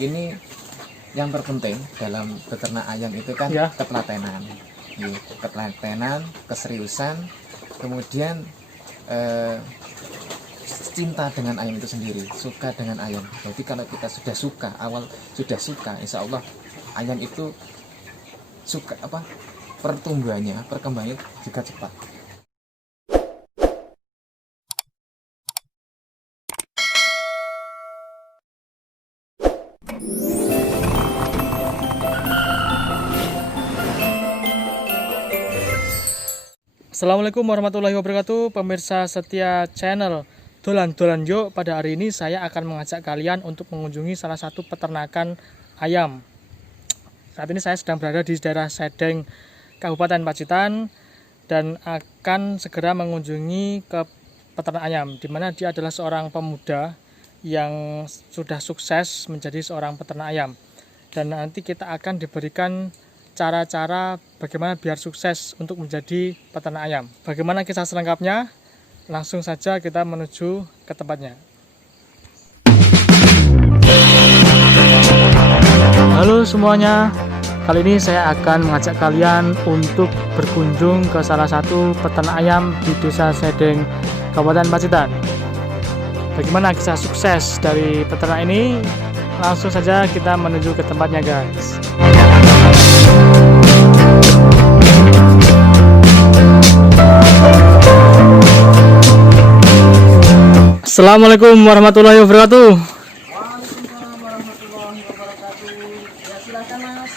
Ini yang terpenting dalam beternak ayam itu kan Ya. ketelatenan, ketelatenan, keseriusan, kemudian cinta dengan ayam itu sendiri, suka dengan ayam. Jadi kalau kita sudah suka, sudah suka, insya Allah ayam itu suka pertumbuhannya, perkembangannya juga cepat. Assalamualaikum warahmatullahi wabarakatuh, pemirsa setia channel Dolan-Dolan Yuk. Pada hari ini saya akan mengajak kalian untuk mengunjungi salah satu peternakan ayam. Saat ini saya sedang berada di daerah Sedeng, Kabupaten Pacitan, dan akan segera mengunjungi ke peternak ayam, di mana dia adalah seorang pemuda yang sudah sukses menjadi seorang peternak ayam. Dan nanti kita akan diberikan cara-cara bagaimana biar sukses untuk menjadi peternak ayam. Bagaimana kisah selengkapnya? Langsung saja kita menuju ke tempatnya. Halo semuanya, kali ini saya akan mengajak kalian untuk berkunjung ke salah satu peternak ayam di Desa Sedeng, Kabupaten Pacitan. Bagaimana kisah sukses dari peternak ini? Langsung saja kita menuju ke tempatnya, guys. Assalamualaikum warahmatullahi wabarakatuh. Waalaikumsalam warahmatullahi wabarakatuh. Ya silakan Mas.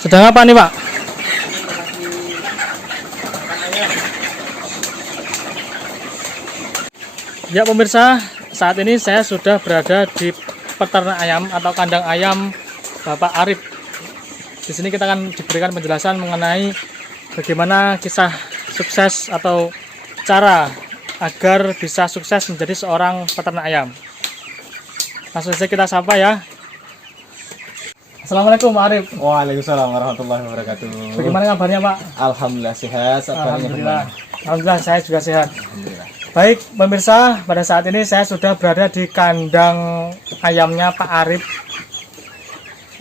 Sedang apa nih, Pak? Ya pemirsa, saat ini saya sudah berada di peternak ayam atau kandang ayam Bapak Arif. Di sini kita akan diberikan penjelasan mengenai bagaimana kisah sukses atau cara agar bisa sukses menjadi seorang peternak ayam. Langsung saja kita sapa ya. Assalamualaikum Pak Arif. Waalaikumsalam warahmatullahi wabarakatuh. Bagaimana kabarnya Pak? Alhamdulillah sehat. Alhamdulillah. Alhamdulillah saya juga sehat. Alhamdulillah. Baik pemirsa, pada saat ini saya sudah berada di kandang ayamnya Pak Arif.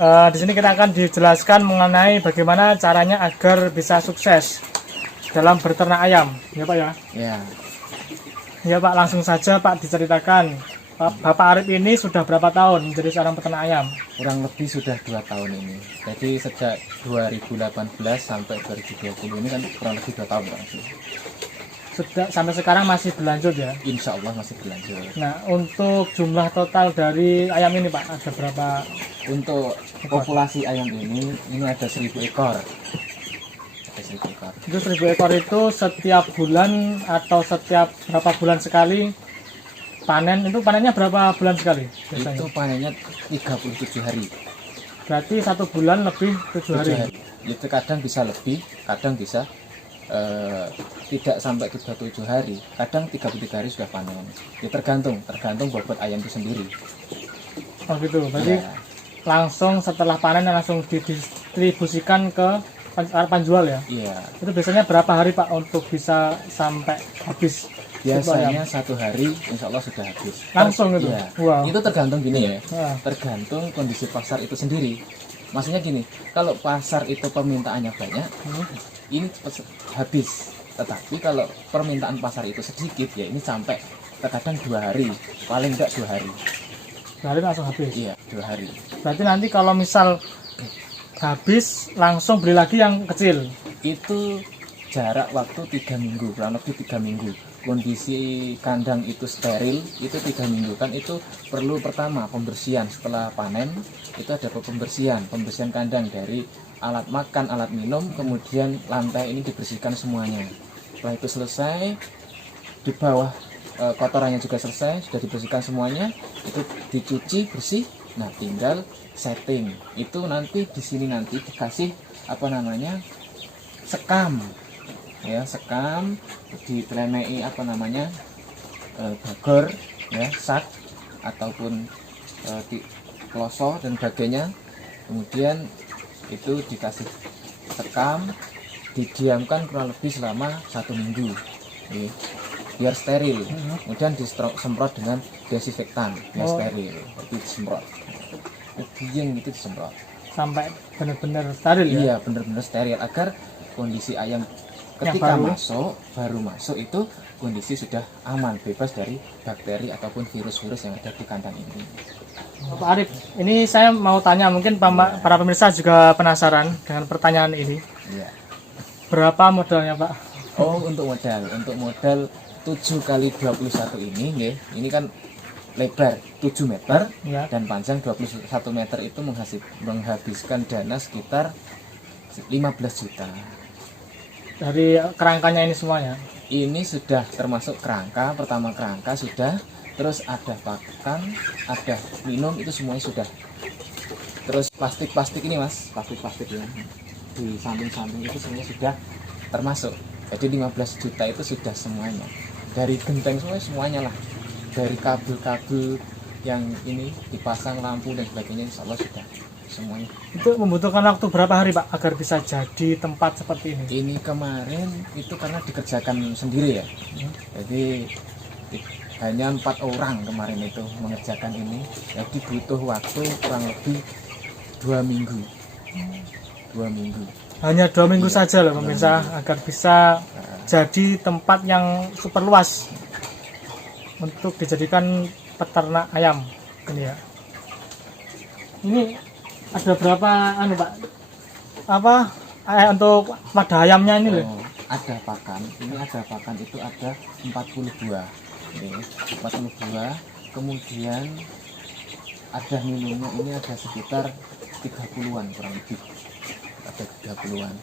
Di sini kita akan dijelaskan mengenai bagaimana caranya agar bisa sukses dalam berternak ayam, ya Pak ya. Ya, Ya Pak, langsung saja Pak diceritakan. Bapak Arif ini sudah berapa tahun menjadi seorang peternak ayam? kurang lebih sudah 2 tahun ini. Jadi sejak 2018 sampai 2020 ini kan kurang lebih 2 tahun langsung. Sudah sampai sekarang masih berlanjut ya. Insya Allah masih berlanjut. Nah, untuk jumlah total dari ayam ini Pak, ada berapa? Untuk populasi ayam ini ada 1000 ekor. Ada 1000 ekor. Itu 1000 ekor itu setiap bulan atau setiap berapa bulan sekali panen? Itu panennya berapa bulan sekali biasanya? Itu panennya 37 hari. Berarti 1 bulan lebih 7 hari. Itu kadang bisa lebih, kadang bisa tidak sampai 37 hari, kadang 33 hari sudah panen. Ya tergantung bobot ayam itu sendiri. Oh gitu, berarti Ya. langsung setelah panen langsung didistribusikan ke penjual ya? Iya. Itu biasanya berapa hari Pak untuk bisa sampai habis? Biasanya 1 hari insya Allah sudah habis. Langsung gitu? Iya. Wow. Itu tergantung gini ya. Nah, Tergantung kondisi pasar itu sendiri. Maksudnya gini, kalau pasar itu permintaannya banyak, ini cepat habis. Tetapi kalau permintaan pasar itu sedikit, ya ini sampai terkadang 2 hari, paling enggak 2 hari. berarti langsung habis. Iya, 2 hari. Berarti nanti kalau misal habis langsung beli lagi yang kecil. Itu jarak waktu 3 minggu, kurang lebih 3 minggu. Kondisi kandang itu steril, itu 3 minggu. Kan itu perlu pertama pembersihan setelah panen, itu ada pembersihan kandang dari alat makan, alat minum, kemudian lantai ini dibersihkan semuanya. Setelah itu selesai, di bawah kotorannya juga selesai, sudah dibersihkan semuanya, itu dicuci bersih. Nah, tinggal setting. Itu nanti di sini nanti dikasih sekam. Ya, sekam ditelenei bagor ya, sak ataupun kloso dan sebagainya. Kemudian itu dikasih sekam, didiamkan kurang lebih selama 1 minggu. biar steril. Kemudian disemprot dengan desinfektan biar Oh. steril. Itu disemprot. Biyen itu disemprot. Sampai benar-benar steril ya. Iya, benar-benar steril agar kondisi ayam ketika baru. baru masuk itu kondisi sudah aman, bebas dari bakteri ataupun virus-virus yang ada di kandang ini. Pak Arif, ini saya mau tanya, mungkin para pemirsa juga penasaran dengan pertanyaan ini. Iya. Berapa modalnya Pak? Oh, untuk modal 7 kali 21 ini kan lebar 7 meter Ya. dan panjang 21 meter itu menghabiskan dana sekitar 15 juta. Dari kerangkanya ini semuanya. Ini sudah termasuk kerangka, pertama kerangka sudah, terus ada pakan, ada minum, itu semuanya sudah. Terus plastik ini mas, plastik ya di samping-samping itu semuanya sudah termasuk. Jadi 15 juta itu sudah semuanya. Dari genteng semuanya lah. Dari kabel-kabel yang ini dipasang lampu dan sebagainya, insya Allah sudah semuanya. Itu membutuhkan waktu berapa hari Pak agar bisa jadi tempat seperti ini? Ini kemarin itu karena dikerjakan sendiri ya. Jadi hanya 4 orang kemarin itu mengerjakan ini. Jadi butuh waktu kurang lebih 2 minggu. 2 minggu. Hanya 2 minggu Iya, saja loh pemirsa agar bisa jadi tempat yang super luas untuk dijadikan peternak ayam ini ya. Ini ada berapa Pak? Untuk wadah ayamnya ini loh. Ada pakan. Ini ada pakan itu ada 40 buah. Ini 40 buah. Kemudian ada minumnya ini ada sekitar 30-an kurang lebih. Ada 30-an.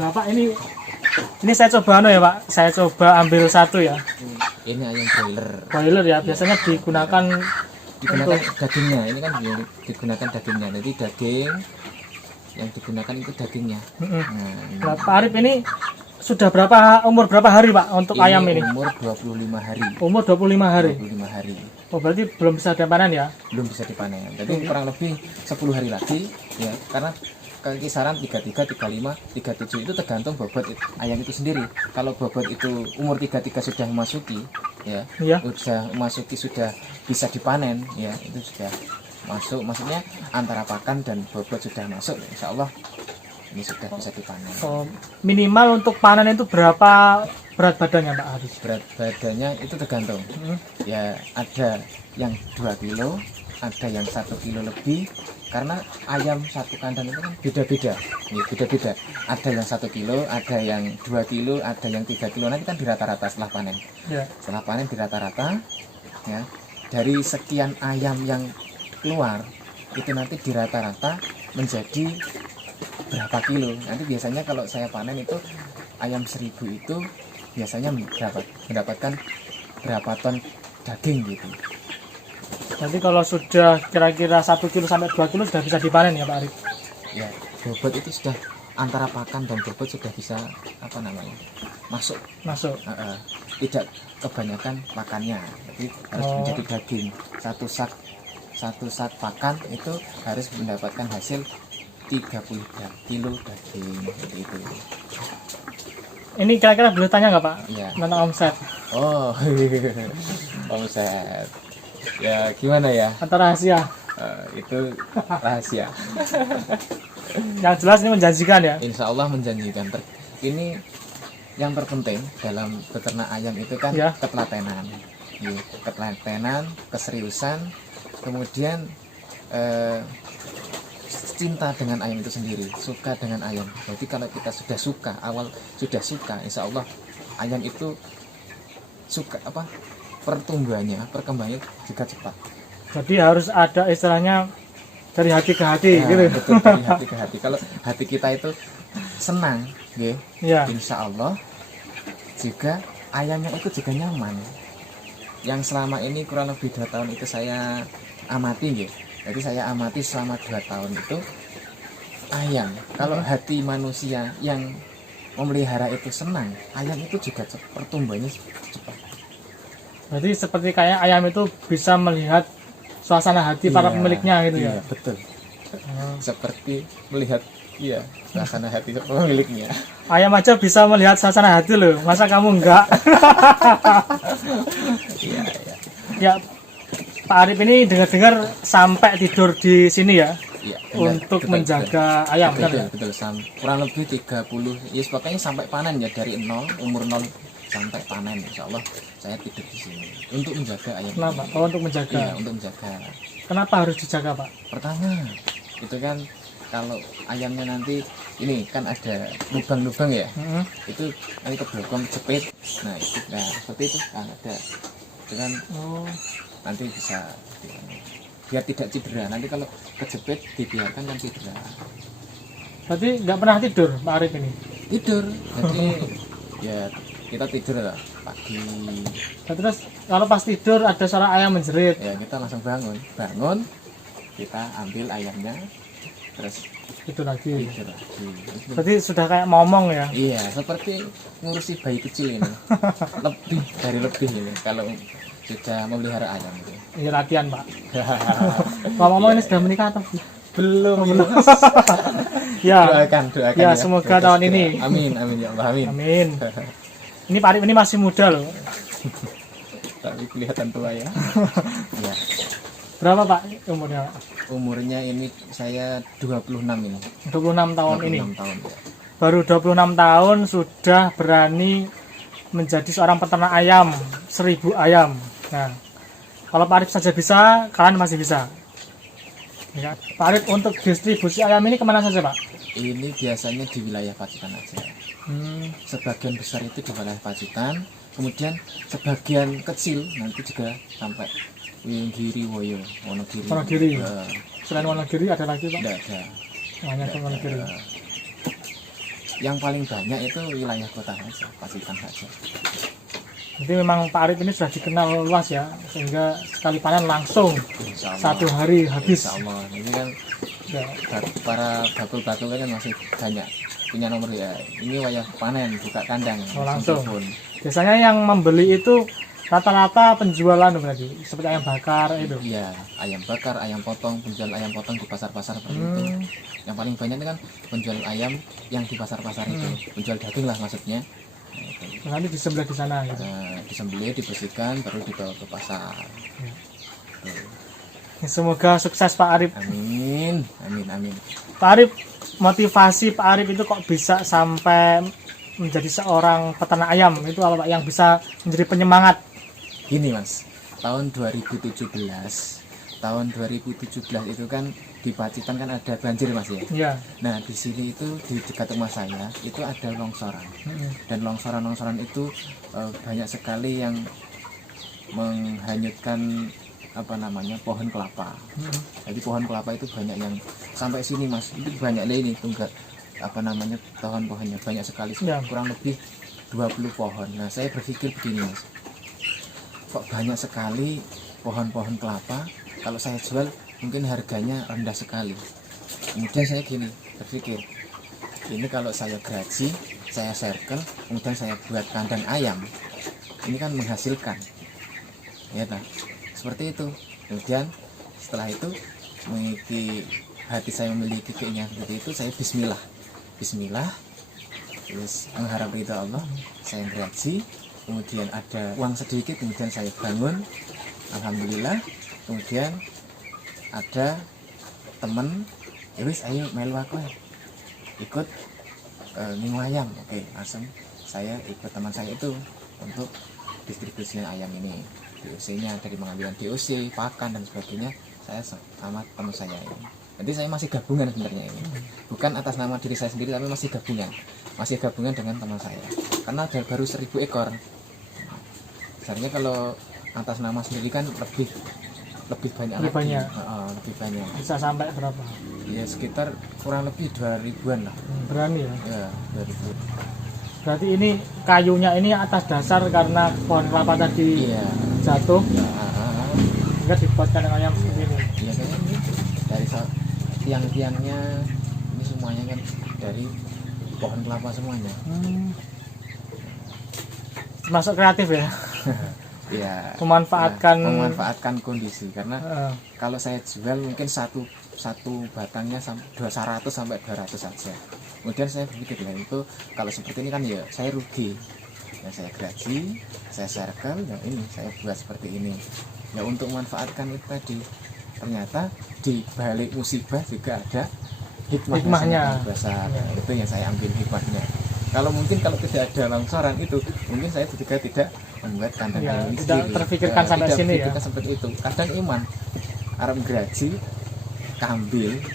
Nah, Pak, ini saya coba ya Pak. Saya coba ambil satu ya. Ini ayam broiler. Broiler ya, biasanya digunakan Dagingnya. Ini kan digunakan dagingnya. Jadi daging yang digunakan itu dagingnya. Nah, Pak Arif ini sudah umur berapa hari Pak untuk ayam ini? Umur 25 hari. Umur 25 hari. 25 hari. Oh, berarti belum bisa dipanen ya? Belum bisa dipanen. Jadi kurang lebih 10 hari lagi ya, karena kisaran 33, 35, 37 itu tergantung bobot ayam itu sendiri. Kalau bobot itu umur 33 sudah memasuki ya, Iya. sudah bisa dipanen ya, itu sudah masuk, maksudnya antara pakan dan bobot sudah masuk, insya Allah ini sudah bisa dipanen. Oh, minimal untuk panen itu berapa berat badannya Pak Arif? Berat badannya itu tergantung ya, ada yang 2 kilo, ada yang 1 kilo lebih, karena ayam satu kandang itu kan beda-beda ya, beda-beda. Ada yang 1 kilo, ada yang 2 kilo, ada yang 3 kilo, nanti kan di rata-rata setelah panen. Ya. Setelah panen di rata-rata ya, dari sekian ayam yang keluar itu nanti di rata-rata menjadi berapa kilo. Nanti biasanya kalau saya panen itu ayam 1000 itu biasanya mendapatkan berapa ton daging gitu. Jadi kalau sudah kira-kira 1 kilo sampai 2 kilo sudah bisa dipanen ya Pak Arif? Ya, bobot itu sudah antara pakan dan bobot sudah bisa masuk. Tidak kebanyakan pakannya, jadi harus menjadi daging. Satu sak pakan itu harus mendapatkan hasil 30 kilo daging seperti itu. Ini kira-kira boleh tanya nggak Pak? Iya. Tentang omset? Oh, omset. Ya gimana ya? Atau rahasia? Itu rahasia. Yang jelas ini menjanjikan ya? Insya Allah menjanjikan. Ini yang terpenting dalam beternak ayam itu kan Ya. ketelatenan. Ya, ketelatenan, keseriusan, kemudian cinta dengan ayam itu sendiri, suka dengan ayam. Jadi kalau kita sudah suka, insya Allah ayam itu suka perkembangannya juga cepat. Jadi harus ada istilahnya dari hati ke hati gitu. Betul, dari hati ke hati. Kalau hati kita itu senang, Ya. insya Allah juga ayamnya itu juga nyaman. Yang selama ini kurang lebih 2 tahun itu saya amati, jadi saya amati selama 2 tahun itu ayam. Kalau hati manusia yang memelihara itu senang, ayam itu juga pertumbuhannya cepat. Jadi seperti kayak ayam itu bisa melihat suasana hati para pemiliknya gitu ya. Iya, betul. Seperti melihat Iya, suasana hati pemiliknya. Ayam aja bisa melihat suasana hati loh, masa kamu enggak? Iya, iya. Ya, Pak Arif ini dengar-dengar sampai tidur di sini ya, Iya, benar. untuk Betul, menjaga ayam, betul, benar ya? betul, kurang lebih 30, ya pokoknya sampai panen ya, dari umur 0 sampai panen, insya Allah saya tidur di sini untuk menjaga ayam. Kenapa? ini. Oh, untuk menjaga. Iya, untuk menjaga. Kenapa harus dijaga, Pak? Pertama, itu kan kalau ayamnya nanti ini kan ada lubang-lubang ya, Mm-mm. itu nanti keblokong jepit. Nah itu, nah seperti itu kan ada, itu kan Oh, nanti bisa biar tidak cedera. Nanti kalau kejepit dibiarkan kan cedera. berarti nggak pernah tidur Pak Arif ini? Tidur, jadi ya kita tidur lah pagi, Nah, terus kalau pas tidur ada suara ayam menjerit, ya kita langsung bangun, kita ambil ayamnya, terus tidur lagi. tidur lagi. Berarti sudah kayak momong ya? Iya, seperti ngurusi bayi kecil ini. lebih ini kalau sudah memelihara ayam itu. Iya, latihan Pak. Ngomong-ngomong ini sudah menikah atau Belum. ya? Doakan Ya, semoga Terus tahun doa. ini. Amin, amin ya Allah, amin. Amin. Ini Pak Arif ini masih muda loh. Tapi kelihatan tua ya. Ya. Berapa Pak umurnya, Pak? Umurnya ini saya 26 ini. 26 tahun ini. 26 tahun ya. Baru 26 tahun sudah berani menjadi seorang peternak ayam, 1000 ayam. Nah, kalau Pak Arif saja bisa, kalian masih bisa. Ya, Pak Arif untuk distribusi ayam ini kemana saja Pak? Ini biasanya di wilayah Pacitan aja. Sebagian besar itu di wilayah Pacitan, kemudian sebagian kecil nanti juga sampai Winggiri, Wonogiri. Wonogiri. Ya, Selain Wonogiri ada lagi Pak? tidak ada. Hanya ke Wonogiri. Yang paling banyak itu wilayah kota saja, Pacitan saja. Jadi memang Pak Arif ini sudah dikenal luas ya, sehingga sekali panen langsung Insya Allah. 1 hari habis. Insya Allah. Ini kan Ya, para bakul-bakul kan masih banyak punya nomor ya. Ini wayah panen, buka kandang. Oh, langsung. telepon. biasanya yang membeli itu rata-rata penjualan berarti seperti ayam bakar itu. Iya, ayam bakar, ayam potong, penjual ayam potong di pasar-pasar seperti itu. Yang paling banyak itu kan penjual ayam yang di pasar-pasar itu, penjual daging lah maksudnya. Nah, itu. Nanti disembelih di sana gitu. Disembelih, dibersihkan, baru dibawa ke pasar. Tuh. Semoga sukses Pak Arif. Amin, amin, amin. Pak Arif, motivasi Pak Arif itu kok bisa sampai menjadi seorang peternak ayam itu apa Pak, yang bisa menjadi penyemangat? Gini Mas, tahun 2017 itu kan di Pacitan kan ada banjir Mas ya. Iya. Nah di sini itu di dekat rumah saya itu ada longsoran, dan longsoran itu banyak sekali yang menghanyutkan pohon kelapa. Jadi pohon kelapa itu banyak yang sampai sini Mas, itu banyak ini tunggak pohon-pohonnya banyak sekali, Ya. kurang lebih 20 pohon. Nah saya berpikir begini Mas, kok banyak sekali pohon-pohon kelapa, kalau saya jual mungkin harganya rendah sekali. Kemudian saya berpikir, ini kalau saya gaji, saya circle, kemudian saya buat kandang ayam, ini kan menghasilkan, ya nah, seperti itu. Kemudian setelah itu hati saya memiliki keinginan seperti itu, saya Bismillah, terus mengharap ridha Allah, saya gaji, kemudian ada uang sedikit, kemudian saya bangun, alhamdulillah. Kemudian ada temen, wis ayo melu aku ikut ngingu ayam. Oke, langsung saya ikut teman saya itu untuk distribusi ayam ini. DOC-nya dari pengambilan DOC, pakan dan sebagainya, saya sama teman saya ini. Jadi saya masih gabungan sebenarnya ini, bukan atas nama diri saya sendiri, tapi masih gabungan dengan teman saya, karena baru 1000 ekor. Sebenarnya kalau atas nama sendiri kan lebih banyak. Lebih banyak. Lebih banyak. Bisa sampai berapa? Ya sekitar kurang lebih 2000-an lah. Berani ya. Ya 2000. Berarti ini kayunya ini atas dasar karena pohon kelapa tadi Iya. jatuh, Ya, sehingga dibuat kandang ayam seperti ini. iya kayaknya ini dari tiang-tiangnya ini semuanya kan dari pohon kelapa semuanya. Termasuk kreatif ya. Ya. Memanfaatkan Kondisi, karena kalau saya jual mungkin satu batangnya 200 sampai 200 saja. Kemudian saya berpikir lah itu kalau seperti ini kan ya saya rugi. Ya saya gaji, saya circle, ya ini saya buat seperti ini. Ya untuk memanfaatkan itu tadi. Ternyata di balik musibah juga ada hikmahnya. Besar. Itu yang saya ambil hikmahnya. Kalau tidak ada longsoran itu, mungkin saya juga tidak membuat kandang ini tidak sendiri. terfikirkan sampai sini ya. Kita seperti itu. Kadang iman Arab gaji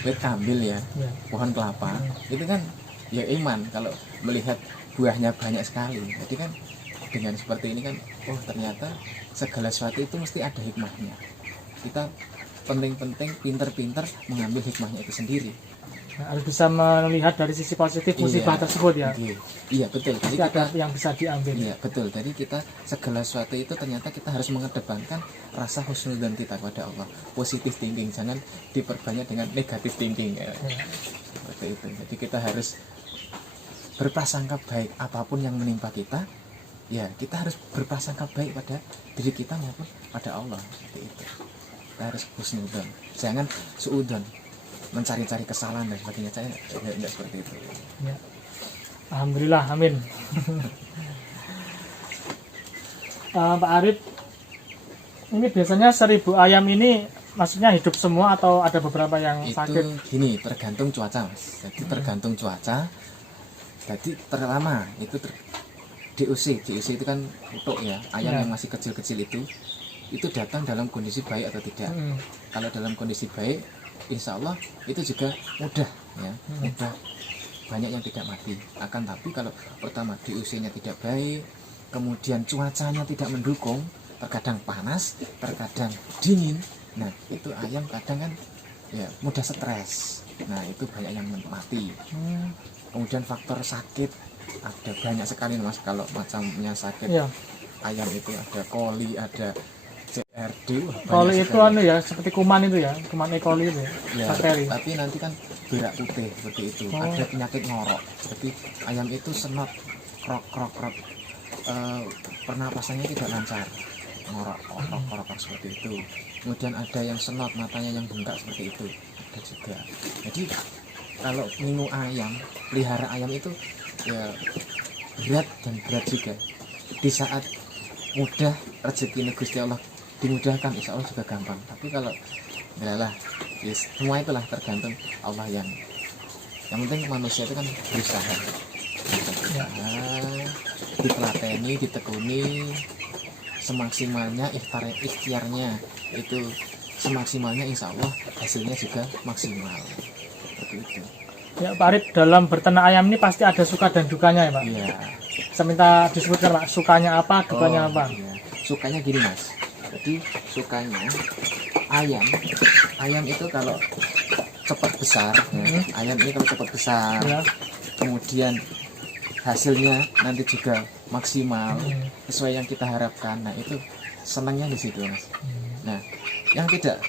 wit kambil ya, pohon kelapa itu kan ya iman kalau melihat buahnya banyak sekali. Jadi kan dengan seperti ini kan, oh ternyata segala sesuatu itu mesti ada hikmahnya. Kita penting-penting pinter-pinter mengambil hikmahnya itu sendiri. Nah, harus bisa melihat dari sisi positif musibah tersebut ya. Iya betul. Jadi ada yang bisa diambil. Iya betul. Jadi kita segala sesuatu itu ternyata kita harus mengedepankan rasa husnudzon kita kepada Allah, positive thinking, jangan diperbanyak dengan negative thinking. Ya. Seperti itu. Jadi kita harus berprasangka baik apapun yang menimpa kita. Ya kita harus berprasangka baik pada diri kita maupun pada Allah. Seperti itu. Kita harus husnudzon, jangan suudzon, mencari-cari kesalahan dan sebagainya. Saya tidak seperti itu ya. Alhamdulillah, amin. Pak Arif, ini biasanya 1000 ayam ini maksudnya hidup semua atau ada beberapa yang sakit? Itu gini, tergantung cuaca mas. Jadi tergantung cuaca. Jadi terlama itu DOC itu kan utuk ya, ayam yang masih kecil-kecil itu datang dalam kondisi baik atau tidak. Kalau dalam kondisi baik, insya Allah itu juga mudah ya, mudah, banyak yang tidak mati. Akan tapi kalau pertama DOC-nya tidak baik, kemudian cuacanya tidak mendukung, terkadang panas, terkadang dingin, nah itu ayam kadang kan ya mudah stres. Nah itu banyak yang mati. Kemudian faktor sakit ada banyak sekali mas. Kalau macamnya sakit ayam itu ada coli, ada CRD. Coli itu ya seperti kuman itu ya, kuman E. coli itu ya, bakteri. Tapi nanti kan berak putih seperti itu. Ada penyakit ngorok. Seperti ayam itu senot, krok. Pernapasannya tidak lancar, ngorok seperti itu. Kemudian ada yang senot, matanya yang bengkak seperti itu, ada juga. Jadi kalau minum ayam, pelihara ayam itu ya berat dan berat juga. Di saat mudah rezeki Gusti Allah dimudahkan, insya Allah juga gampang. Tapi kalau yalah, yes, semua itulah tergantung Allah yang penting manusia itu kan berusaha, ditelateni, ditekuni semaksimalnya, ikhtiarnya itu semaksimalnya, insya Allah hasilnya juga maksimal. Seperti itu. Ya Pak Arif, dalam berternak ayam ini pasti ada suka dan dukanya ya Pak? Iya. Saya minta disebutkan Pak, sukanya apa, dukanya apa? Iya. Sukanya gini mas, jadi sukanya ayam itu kalau cepat besar, ayam ini kalau cepat besar, kemudian hasilnya nanti juga maksimal sesuai yang kita harapkan. Nah itu senangnya di situ mas. Nah yang tidak,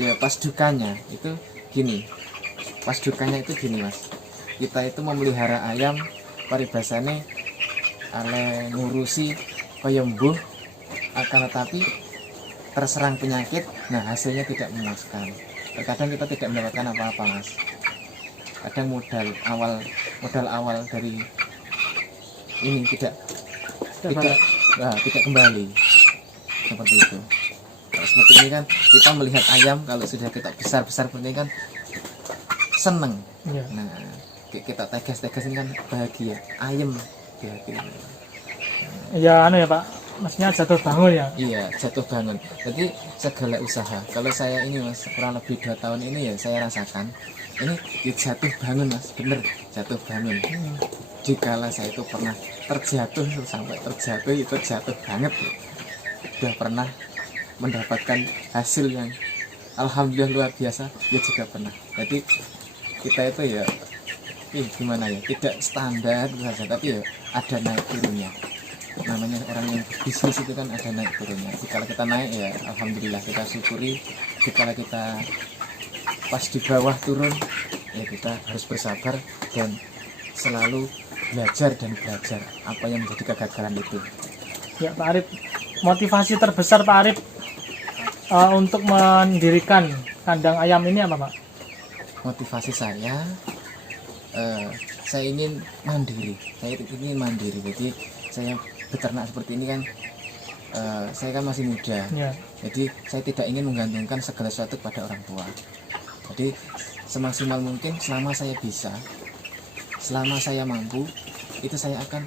ya pas dukanya itu gini. Pas dukanya itu gini mas, kita itu memelihara ayam paribasane ale ngurusi kaya mbuh, akan tetapi terserang penyakit, nah hasilnya tidak memuaskan. Terkadang kita tidak mendapatkan apa-apa mas. Kadang modal awal dari ini tidak kembali seperti itu. Nah, seperti ini kan kita melihat ayam kalau sudah kita besar seperti ini kan seneng. Nah kita tegas ini kan bahagia, ayam di hati. Ya ya Pak, maksudnya jatuh bangun ya? Iya, jatuh bangun. Jadi segala usaha, kalau saya ini mas kurang lebih 2 tahun ini ya saya rasakan ini jatuh bangun mas, bener jatuh bangun. Jikalau saya itu pernah terjatuh sampai terjatuh banget, udah pernah mendapatkan hasil yang alhamdulillah luar biasa, ya juga pernah. Jadi kita itu ya gimana ya, tidak standar saja, tapi ya ada naik turunnya. Namanya orang yang bisnis itu kan ada naik turunnya. Jika kita naik ya alhamdulillah, kita syukuri. Jika kita pas di bawah turun ya kita harus bersabar dan selalu belajar apa yang menjadi kegagalan itu. Ya Pak Arif, motivasi terbesar Pak Arif untuk mendirikan kandang ayam ini apa Pak? motivasi saya ingin mandiri. Jadi saya beternak seperti ini kan, saya kan masih muda. Ya. Jadi saya tidak ingin menggantungkan segala sesuatu pada orang tua. Jadi semaksimal mungkin selama saya bisa, selama saya mampu, itu saya akan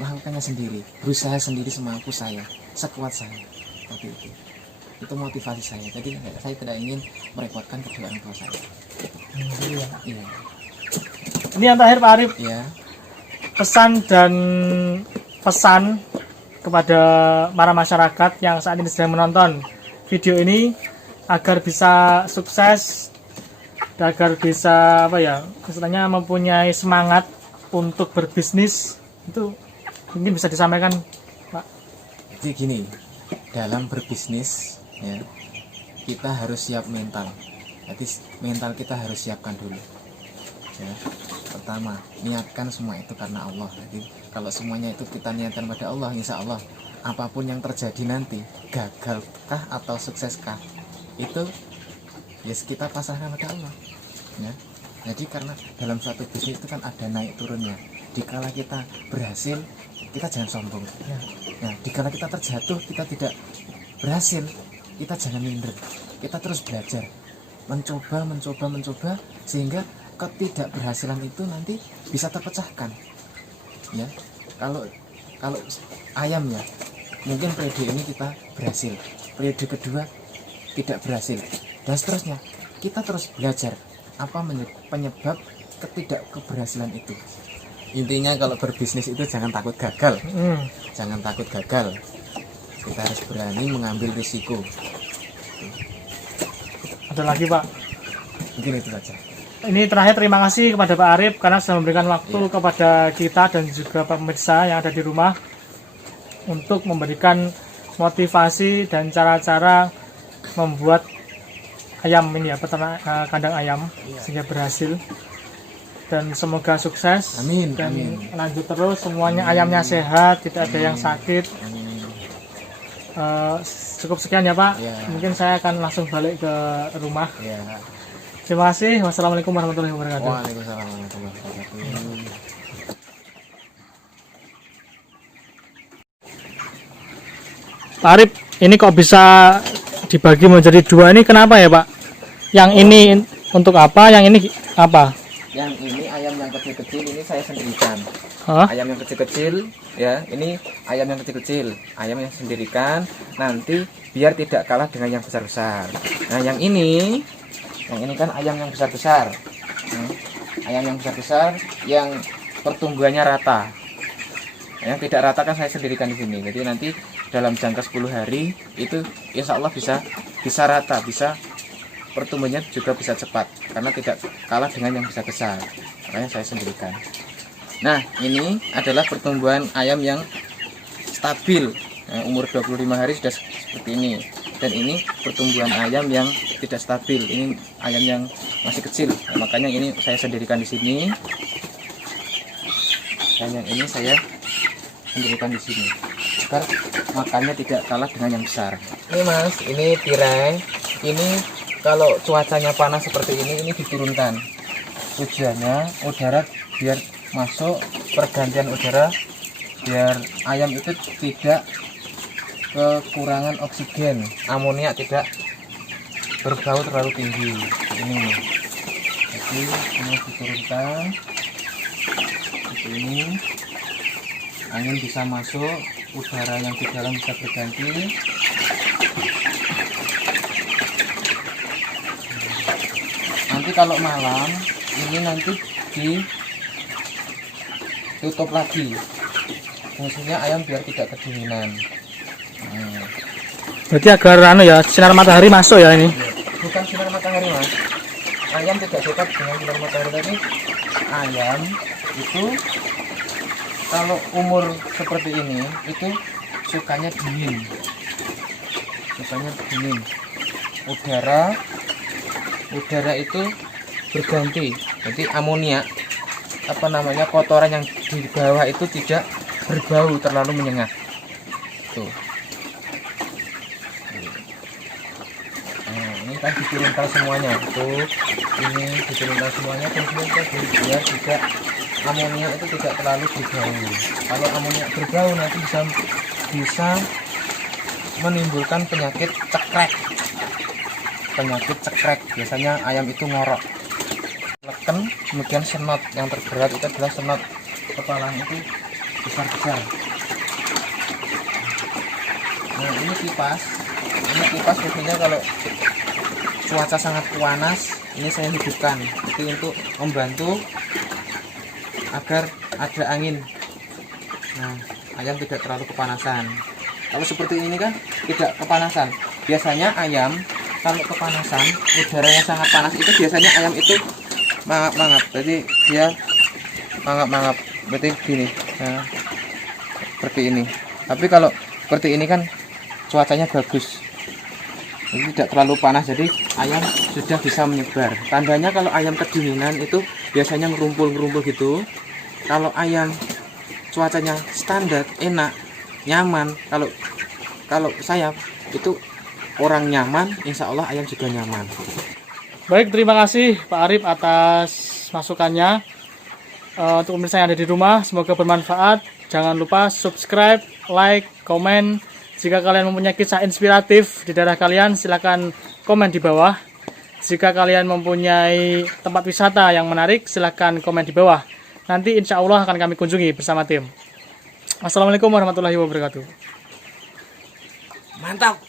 melakukannya sendiri, berusaha sendiri semampu saya, sekuat saya. Seperti itu motivasi saya. Jadi saya tidak ingin merepotkan kedua orang tua saya. Iya. Iya. Ini yang terakhir Pak Arif, Ya. pesan kepada para masyarakat yang saat ini sedang menonton video ini agar bisa sukses, agar bisa istilahnya mempunyai semangat untuk berbisnis, itu mungkin bisa disampaikan Pak. Jadi gini, dalam berbisnis ya, kita harus siap mental. Jadi mental kita harus siapkan dulu ya. Pertama, niatkan semua itu karena Allah. Jadi kalau semuanya itu kita niatkan pada Allah, insya Allah apapun yang terjadi nanti, gagalkah atau sukseskah, itu ya kita pasrahkan pada Allah ya. Jadi karena dalam suatu bisnis itu kan ada naik turunnya. Dikala kita berhasil, kita jangan sombong ya. Nah, dikala kita terjatuh, kita tidak berhasil, kita jangan minder. Kita terus belajar, mencoba sehingga ketidakberhasilan itu nanti bisa terpecahkan ya. Kalau ayam ya, mungkin periode ini kita berhasil, periode kedua tidak berhasil, dan seterusnya. Kita terus belajar apa penyebab ketidakberhasilan itu. Intinya kalau berbisnis itu jangan takut gagal. Jangan takut gagal, kita harus berani mengambil risiko. Ada lagi Pak? Mungkin itu saja. Ini terakhir, terima kasih kepada Pak Arif karena sudah memberikan waktu kepada kita dan juga pemirsa yang ada di rumah untuk memberikan motivasi dan cara-cara membuat ayam ini ya, peternak kandang ayam sehingga berhasil, dan semoga sukses. Amin. Dan amin. lanjut terus, semuanya ayamnya sehat, tidak ada yang sakit. Amin. Cukup sekian ya Pak. Ya. Mungkin saya akan langsung balik ke rumah. Ya. Terima kasih. Wassalamualaikum warahmatullahi wabarakatuh. Waalaikumsalam warahmatullahi wabarakatuh. Pak Arif, ini kok bisa dibagi menjadi dua, ini kenapa ya Pak? Yang ini untuk apa, yang ini apa? Yang ini ayam yang kecil-kecil ini saya sendirikan. Hah? Ayam yang kecil-kecil ya, ini ayam yang kecil-kecil, ayam yang sendirikan. Nanti biar tidak kalah dengan yang besar-besar. Nah, yang ini kan ayam yang besar-besar. Ayam yang besar-besar yang pertumbuhannya rata. Yang tidak rata kan saya sendirikan di sini. Jadi nanti dalam jangka 10 hari itu insya Allah bisa rata, bisa pertumbuhannya juga bisa cepat karena tidak kalah dengan yang besar-besar. Makanya saya sendirikan. Nah, ini adalah pertumbuhan ayam yang stabil. Umur 25 hari sudah seperti ini. Dan ini pertumbuhan ayam yang tidak stabil. Ini ayam yang masih kecil. Nah, makanya ini saya sendirikan di sini. Dan yang ini saya sendirikan di sini. Agar makannya tidak kalah dengan yang besar. Ini Mas, ini tirai. Ini kalau cuacanya panas seperti ini diturunkan. Tujuannya udara biar masuk, pergantian udara biar ayam itu tidak kekurangan oksigen, amoniak tidak berbau terlalu tinggi. Ini jadi ini diturunkan seperti ini, angin bisa masuk, udara yang di dalam bisa berganti. Nanti kalau malam ini nanti ditutup lagi, fungsinya ayam biar tidak kedinginan. Berarti agar sinar matahari masuk ya ini. Bukan sinar matahari Mas, ayam tidak suka dengan sinar matahari. Tapi ayam itu kalau umur seperti ini itu sukanya dingin, udara itu berganti, jadi amoniak kotoran yang di bawah itu tidak berbau terlalu menyengat tuh. ini kan diturunkan semuanya tuh, ini diturunkan semuanya kemudian biar tidak amonia itu tidak terlalu bergaul. Kalau amonia bergaul nanti bisa menimbulkan penyakit cekrek. Biasanya ayam itu ngorok, leken, kemudian senot. Yang terberat itu adalah senot, kepalanya itu besar-besar. Nah ini kipas biasanya kalau cuaca sangat panas ini saya hidupkan, jadi untuk membantu agar ada angin. Nah ayam tidak terlalu kepanasan. Kalau seperti ini kan tidak kepanasan. Biasanya ayam kalau kepanasan, udaranya sangat panas itu biasanya ayam itu mangap-mangap. Jadi dia mangap-mangap berarti gini. Nah, seperti ini. Tapi kalau seperti ini kan cuacanya bagus, jadi tidak terlalu panas, jadi ayam sudah bisa menyebar. Tandanya kalau ayam kedinginan itu biasanya ngerumpul gitu. Kalau ayam cuacanya standar, enak, nyaman, kalau saya itu orang nyaman, insya Allah ayam juga nyaman. Baik, terima kasih Pak Arif atas masukannya. Untuk pemirsa yang ada di rumah, semoga bermanfaat. Jangan lupa subscribe, like, komen. Jika kalian mempunyai kisah inspiratif di daerah kalian, silakan komen di bawah. Jika kalian mempunyai tempat wisata yang menarik, silakan komen di bawah. Nanti insya Allah akan kami kunjungi bersama tim. Assalamualaikum warahmatullahi wabarakatuh. Mantap.